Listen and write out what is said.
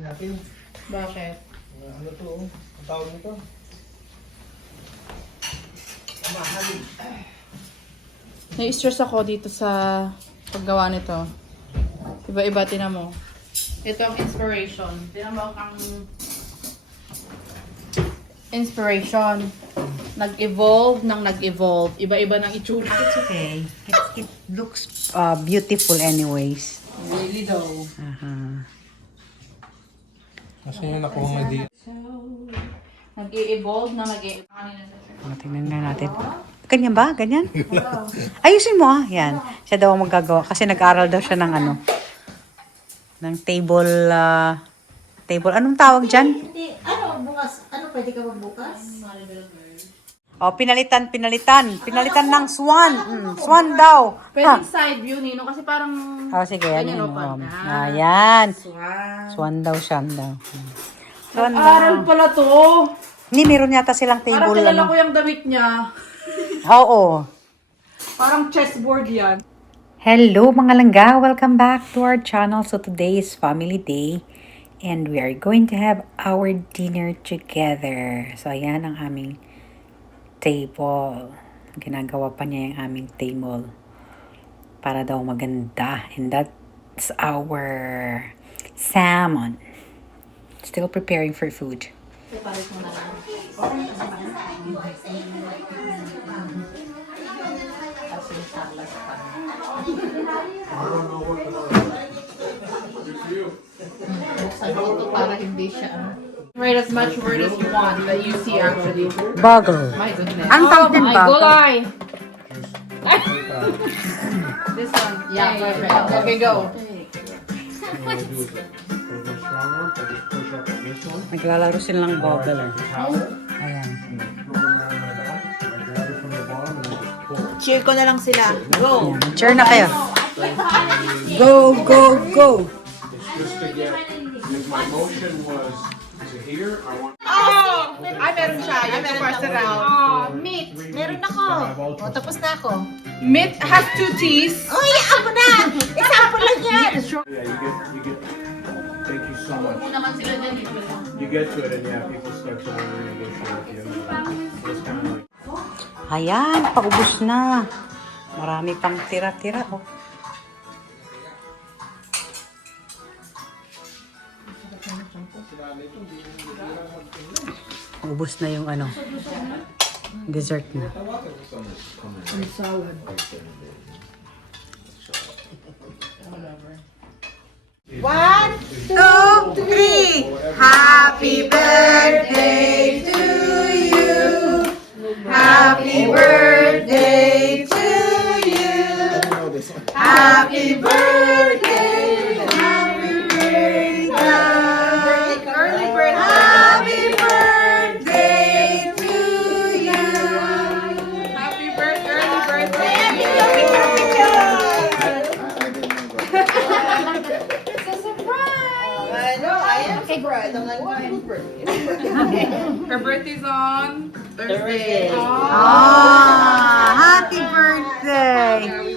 natin. Bakit? Ano to? Ang tawag nito? Mahal. Na-stress ako dito sa paggawa nito. Iba-iba, tinan mo. Ito ang inspiration. Tinan mo ang inspiration. Nag-evolve ng nag-evolve. Iba-iba ng itsura. It's okay. It looks beautiful anyways. Really though. Kasi yung nakuha nga di. Nag-evolve na Tingnan nga natin. Ganyan ba? Ganyan? Ayusin mo ah. Yan. Siya daw ang magagawa. Kasi nag-aral daw siya ng ano. Ng table. Table. Anong tawag dyan? Hindi, ano, bukas, ano, pwede ka magbukas? Oh, pinalitan ng swan. Swan daw. Pwede side view, Nino, kasi parang Oh, sige. ganyan Yan, o pa. Ayan. Swan. Swan daw. Swan Aral daw. pala to. Hindi, meron yata silang Parang table. kilala Ano. ko yung damit niya. Oo. Parang chessboard yan. Hello mga langga! Welcome back to our channel. So today is family day and we are going to have our dinner together. So ayan ang aming table. Ginagawa pa niya yung aming table para daw maganda. And that's our salmon. Still preparing for food. Separate mo na lang. Kasi salas pa. Buksan mo ito para hindi siya. Write as much word as you want that you see actually. Bagel. My goodness. Ang tawag din bagel. This one. Yeah, perfect. Okay, go. Naglalaro silang bagel. Ayan. Cheer ko na lang sila. Go! Ayan. Cheer na kayo. Go, go, go! Just to get, if my motion was to here, I want. Ay, meron siya. Yung parcel out. Meat! Meron ako. O, tapos na ako. Meat has 2 teeth. Uy, ako na! Example lang yan! Yeah, you get, thank you so much. Naman sila dyan. You get to it and yeah, people start to want to renegotiate with you. It's kind of like. Ayan, paubos na. Marami pang tira-tira, oh. Ubos na yung ano, dessert na. One, two, three! Happy birthday to you! Happy birthday to you! Happy birthday! Happy birthday! Early birthday! Happy birthday to you! Happy birthday, early birthday. It's a surprise! I know, I am surprised. I'm like, what? Whose birthday? Her birthday's on Thursday. Thursday. Ah, happy birthday!